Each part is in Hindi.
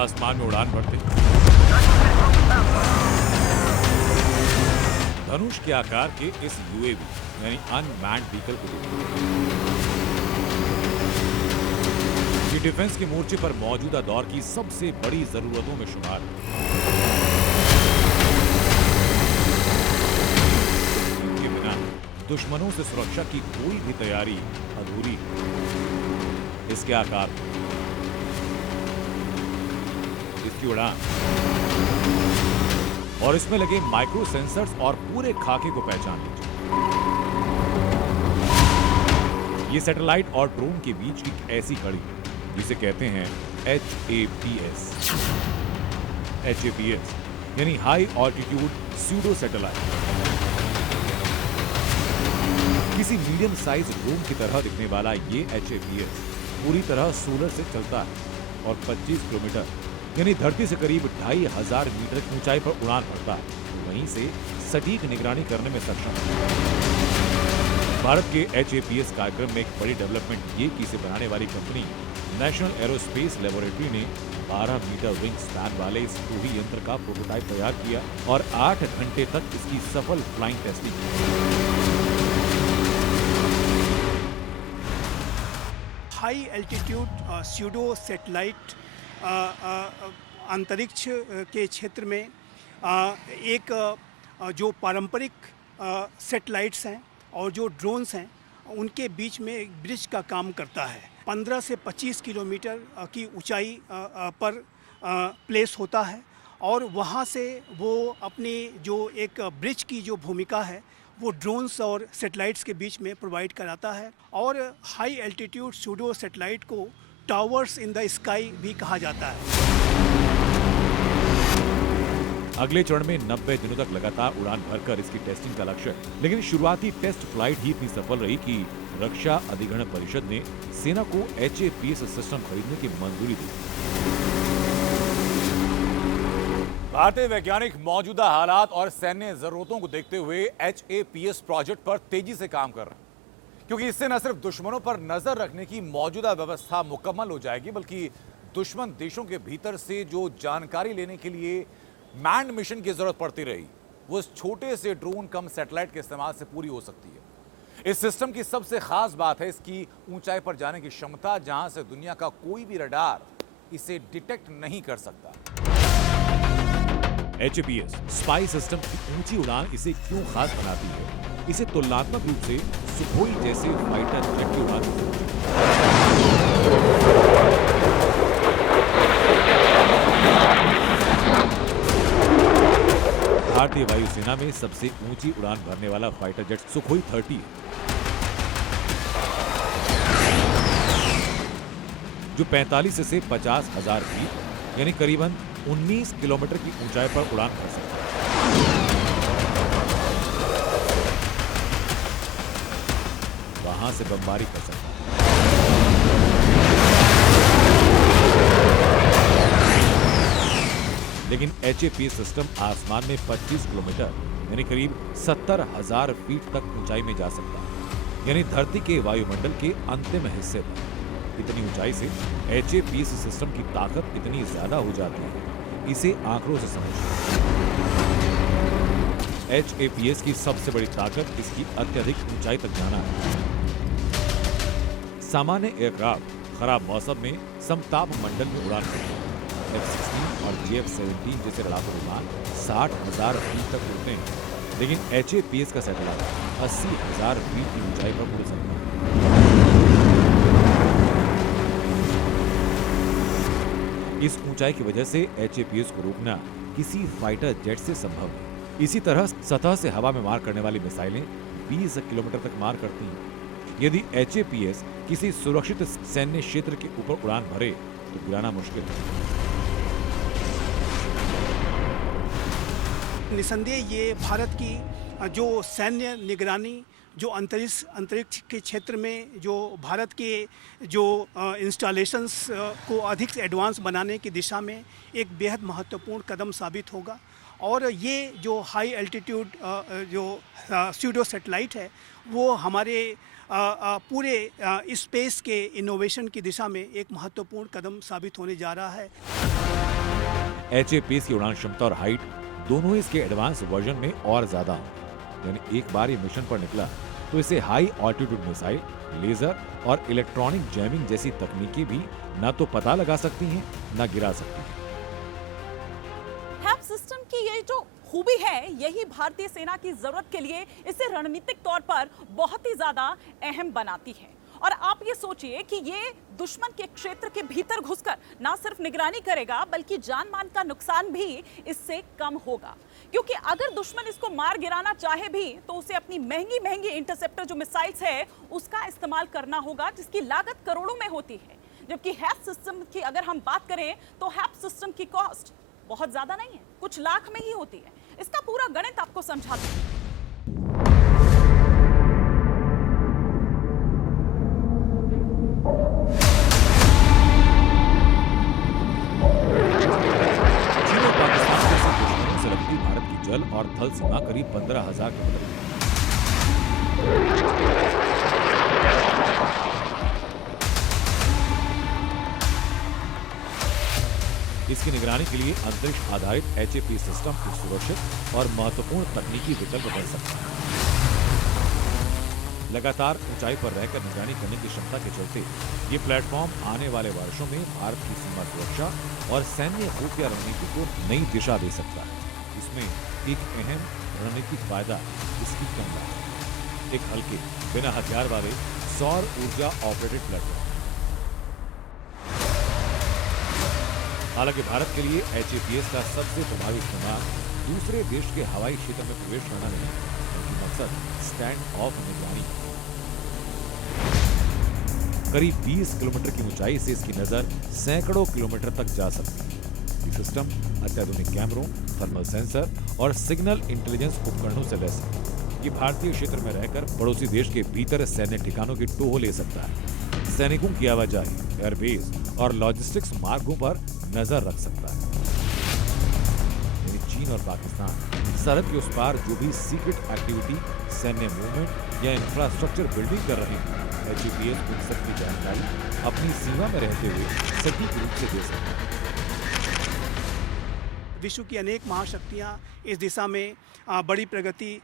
आसमान में उड़ान भरते धनुष के आकार के इस यूएवी यानी अनमैन्ड व्हीकल को ये डिफेंस के मोर्चे पर मौजूदा दौर की सबसे बड़ी जरूरतों में शुमार है। इनके बिना दुश्मनों से सुरक्षा की कोई भी तैयारी अधूरी है। इसके आकार, इसकी उड़ान और इसमें लगे माइक्रो सेंसर्स और पूरे खाके को पहचान लीजिए। ये सैटेलाइट और ड्रोन के बीच की एक ऐसी कड़ी जिसे कहते हैं HAPS। HAPS यानी हाई ऑल्टीट्यूड स्यूडो सैटेलाइट। किसी मीडियम साइज ड्रोन की तरह दिखने वाला ये HAPS पूरी तरह सोलर से चलता है और 25 किलोमीटर यानी धरती से करीब 2500 मीटर की ऊंचाई पर उड़ान भरता है। वहीं से सटीक निगरानी करने में सक्षम है। भारत के HAPS कार्यक्रम में एक बड़ी डेवलपमेंट ये कि इसे बनाने वाली कंपनी नेशनल एरोस्पेस लेबोरेटरी ने 12 मीटर विंग स्पैन वाले इस टूही यंत्र का प्रोटोटाइप तैयार किया और 8 घंटे तक इसकी सफल फ्लाइंग टेस्टिंग की। हाई एल्टीट्यूड स्यूडो सैटेलाइट अंतरिक्ष के क्षेत्र में एक जो पारंपरिक सैटेलाइट्स हैं और जो ड्रोन्स हैं उनके बीच में एक ब्रिज का काम करता है। 15 से 25 किलोमीटर की ऊंचाई पर प्लेस होता है और वहाँ से वो अपनी जो एक ब्रिज की जो भूमिका है वो ड्रोन्स और सैटेलाइट्स के बीच में प्रोवाइड कराता है। और हाई एल्टीट्यूड स्यूडो सैटेलाइट को टावर्स इन द स्काई भी कहा जाता है। अगले चरण में 90 दिनों तक लगातार उड़ान भरकर इसकी टेस्टिंग का लक्ष्य है। लेकिन शुरुआती टेस्ट फ्लाइट ही इतनी सफल रही कि रक्षा अधिग्रहण परिषद ने सेना को HAPS सिस्टम खरीदने की मंजूरी दी। भारतीय वैज्ञानिक मौजूदा हालात और सैन्य जरूरतों को देखते हुए HAPS प्रोजेक्ट पर तेजी से काम कर रहे हैं, क्योंकि इससे न सिर्फ दुश्मनों पर नजर रखने की मौजूदा व्यवस्था मुकम्मल हो जाएगी, बल्कि दुश्मन देशों के भीतर से जो जानकारी लेने के लिए मैन्ड मिशन की जरूरत पड़ती रही वो इस छोटे से ड्रोन कम सैटेलाइट के इस्तेमाल से पूरी हो सकती है। इस सिस्टम की सबसे खास बात है इसकी ऊंचाई पर जाने की क्षमता, जहां से दुनिया का कोई भी रडार इसे डिटेक्ट नहीं कर सकता। HAPS स्पाई सिस्टम की ऊंची उड़ान इसे क्यों खास बनाती है? इसे तुलनात्मक रूप से सुखोई जैसे फाइटर जेट की उड़ान भारतीय वायुसेना में सबसे ऊंची उड़ान भरने वाला फाइटर जेट सुखोई 30 है, जो 45 से 50,000 फीट यानी करीबन 19 किलोमीटर की ऊंचाई पर उड़ान भर सकता है। वहां से बमबारी कर सकता है। लेकिन HAPS सिस्टम आसमान में 25 किलोमीटर यानी करीब 70,000 फीट तक ऊंचाई में जा सकता है, यानी धरती के वायुमंडल के अंतिम हिस्से पर। इतनी ऊंचाई से HAPS सिस्टम की ताकत इतनी ज्यादा हो जाती है, इसे आंकड़ों से समझिए। HAPS की सबसे बड़ी ताकत इसकी अत्यधिक ऊंचाई तक जाना है। सामान्य एयरक्राफ्ट खराब मौसम में समताप मंडल में उड़ान भरते हैं। F-16 और JF-17 जैसे लड़ाकू विमान 60,000 फीट तक उड़ते हैं, लेकिन HAPS का सैटेलाइट 80,000 फीट की ऊंचाई पर उड़ सकता है। इस ऊंचाई की वजह से HAPS को रोकना किसी फाइटर जेट से संभव है। इसी तरह सतह से हवा में मार करने वाली मिसाइलें 20 किलोमीटर तक मार करती हैं। यदि HAPS किसी सुरक्षित सैन्य क्षेत्र के ऊपर उड़ान भरे तो गिराना मुश्किल है। निसंदेह ये भारत की जो सैन्य निगरानी, जो अंतरिक्ष के क्षेत्र में जो भारत के जो इंस्टॉलेशंस को अधिक एडवांस बनाने की दिशा में एक बेहद महत्वपूर्ण कदम साबित होगा। और ये जो हाई एल्टीट्यूड जो स्यूडो सैटेलाइट है वो हमारे पूरे स्पेस के इनोवेशन की दिशा में एक महत्वपूर्ण कदम साबित होने जा रहा है। HAPS की उड़ान क्षमता और हाइट दोनों इसके एडवांस वर्जन में और ज्यादा हो। यानी एक बार ये मिशन पर निकला तो इसे हाई ऑल्टीट्यूड मिसाइल, लेजर और इलेक्ट्रॉनिक जैमिंग जैसी तकनीकें भी न तो पता लगा सकती हैं न गिरा सकती हैं। हैप सिस्टम की ये जो खूबी है, यही भारतीय सेना की जरूरत के लिए इसे रणनीतिक तौर पर बहुत ही ज्यादा अहम बनाती है। और आप ये सोचिए कि ये दुश्मन के क्षेत्र के भीतर घुसकर ना सिर्फ निगरानी करेगा बल्कि जान मान का नुकसान भी इससे कम होगा, क्योंकि अगर दुश्मन इसको मार गिराना चाहे भी तो उसे अपनी महंगी महंगी इंटरसेप्टर जो मिसाइल्स है उसका इस्तेमाल करना होगा, जिसकी लागत करोड़ों में होती है। जबकि हैप सिस्टम की अगर हम बात करें तो हैप सिस्टम की कॉस्ट बहुत ज्यादा नहीं है, कुछ लाख में ही होती है। इसका पूरा गणित आपको समझाते हैं। चीन और पाकिस्तान जैसे दुश्मनों से लगती भारत की जल और थल सीमा करीब 15,000 किलोमीटर की है। इसकी निगरानी के लिए अंतरिक्ष आधारित HAPS सिस्टम एक सुरक्षित और महत्वपूर्ण तकनीकी विकल्प बन सकता है। लगातार ऊंचाई पर रहकर निगरानी करने की क्षमता के चलते ये प्लेटफॉर्म आने वाले वर्षों में भारत की सीमा सुरक्षा और सैन्य खुफिया रणनीति को नई दिशा दे सकता है। इसमें एक अहम रणनीतिक फायदा इसकी कम लागत, एक हल्के बिना हथियार वाले सौर ऊर्जा ऑपरेटेड प्लेटफॉर्म। हालांकि भारत के लिए HAPS का सबसे प्रभावी इस्तेमाल दूसरे देश के हवाई क्षेत्र में प्रवेश करना नहीं, बल्कि मकसद स्टैंड ऑफ निगरानी है। करीब 20 किलोमीटर की ऊंचाई से इसकी नजर सैकड़ों किलोमीटर तक जा सकती है। ये सिस्टम अत्याधुनिक कैमरों, थर्मल सेंसर और सिग्नल इंटेलिजेंस उपकरणों से लैस है। ये भारतीय क्षेत्र में रहकर पड़ोसी देश के भीतर सैन्य ठिकानों की टोह ले सकता है, सैनिकों की आवाजाही, एयरबेस और लॉजिस्टिक्स मार्गों पर नजर रख सकता है। चीन और पाकिस्तान सरहद के उस पार जो भी सीक्रेट एक्टिविटी, सैन्य मूवमेंट या इंफ्रास्ट्रक्चर बिल्डिंग कर रहे हैं, HAPS उन सबकी जानकारी अपनी सीमा में रहते हुए सटीक रूप से दे सकता है। विश्व की अनेक महाशक्तियाँ इस दिशा में बड़ी प्रगति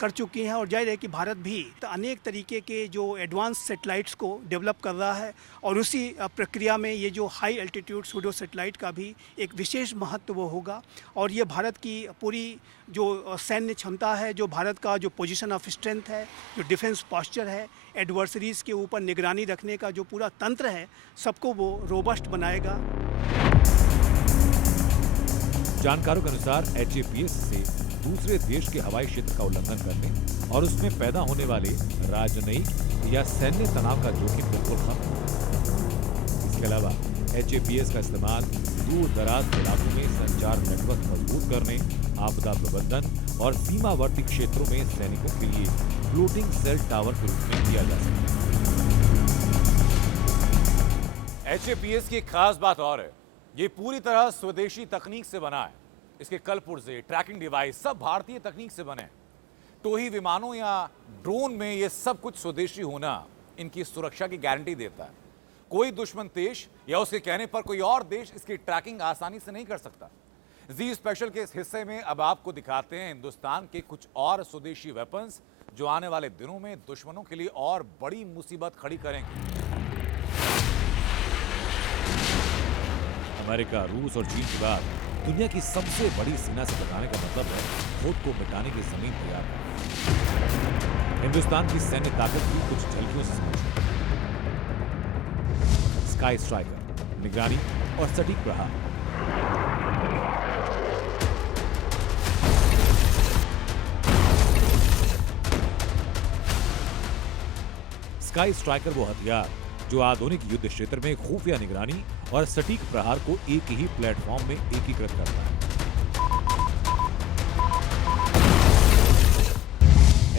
कर चुकी हैं और जाहिर है कि भारत भी अनेक तरीके के जो एडवांस सैटेलाइट्स को डेवलप कर रहा है और उसी प्रक्रिया में ये जो हाई एल्टीट्यूड सूडो सैटेलाइट का भी एक विशेष महत्व होगा। और ये भारत की पूरी जो सैन्य क्षमता है, जो भारत का जो पोजीशन ऑफ स्ट्रेंथ है, जो डिफेंस पॉस्चर है, एडवर्सरीज के ऊपर निगरानी रखने का जो पूरा तंत्र है, सबको वो रोबस्ट बनाएगा। जानकारों के अनुसार HAPS से दूसरे देश के हवाई क्षेत्र का उल्लंघन करने और उसमें पैदा होने वाले राजनयिक या सैन्य तनाव का जोखिम बिल्कुल खत्म होगा। इसके अलावा HAPS का इस्तेमाल दूर दराज इलाकों में संचार नेटवर्क मजबूत करने, आपदा प्रबंधन और सीमावर्ती क्षेत्रों में सैनिकों के लिए फ्लोटिंग सेल टावर के रूप में किया जा सकता है। HAPS की एक खास बात और है, ये पूरी तरह स्वदेशी तकनीक से बना है। इसके कल पुर्जे, ट्रैकिंग डिवाइस सब भारतीय तकनीक से बने। तो ही विमानों या ड्रोन में ये सब कुछ स्वदेशी होना इनकी सुरक्षा की गारंटी देता है। कोई दुश्मन देश या उसके कहने पर कोई और देश इसकी ट्रैकिंग आसानी से नहीं कर सकता। जी स्पेशल के इस हिस्से में अब आपको दिखाते हैं हिंदुस्तान के कुछ और स्वदेशी वेपन्स जो आने वाले दिनों में दुश्मनों के लिए और बड़ी मुसीबत खड़ी करेंगे। अमेरिका, रूस और चीन के बाद दुनिया की सबसे बड़ी सेना से टकराने का मतलब है खुद को मिटाने की जमीन तैयार है। हिंदुस्तान की सैन्य ताकत की कुछ झलकियों से समझते हैं। स्काई स्ट्राइकर, निगरानी और सटीक प्रहार। स्काई स्ट्राइकर वो हथियार जो आधुनिक युद्ध क्षेत्र में खुफिया निगरानी और सटीक प्रहार को एक ही प्लेटफॉर्म में एकीकृत करता है।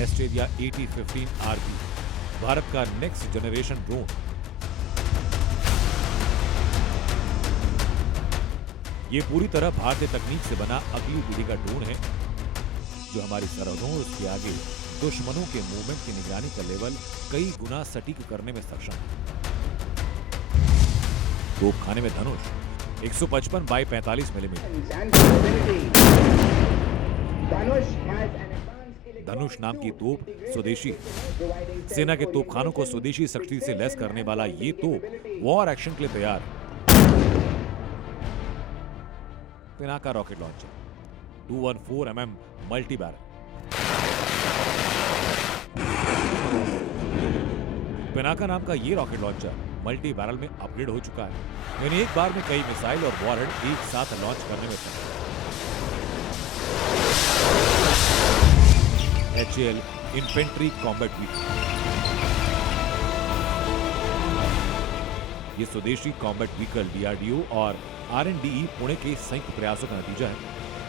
ऑस्ट्रेलिया 8015 RB भारत का नेक्स्ट जनरेशन ड्रोन। ये पूरी तरह भारतीय तकनीक से बना अगली पीढ़ी का ड्रोन है जो हमारी सरहदों और उसके आगे दुश्मनों के मूवमेंट की निगरानी का लेवल कई गुना सटीक करने में सक्षम है। तोपखाने में धनुष, 155 बाई 45 मिलीमीटर। धनुष नाम की तोप स्वदेशी है। सेना के तोपखानों को स्वदेशी शक्ति से लैस करने वाला ये तोप वॉर एक्शन के लिए तैयार है। Pinaka rocket launcher 214 mm multi barrel. Pinaka नाम का ये रॉकेट लॉन्चर मल्टी बैरल में अपग्रेड हो चुका है, यानी एक बार में कई मिसाइल और वॉरहेड एक साथ लॉन्च करने में सक्षम है। HAL infantry combat vehicle. ये स्वदेशी कॉम्बैट व्हीकल DRDO और RNDE पुणे के संयुक्त प्रयासों का नतीजा है।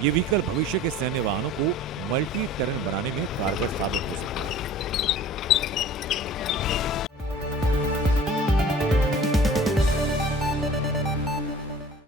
ये व्हीकल भविष्य के सैन्य वाहनों को मल्टी टेरेन बनाने में कारगर साबित हो सकता है।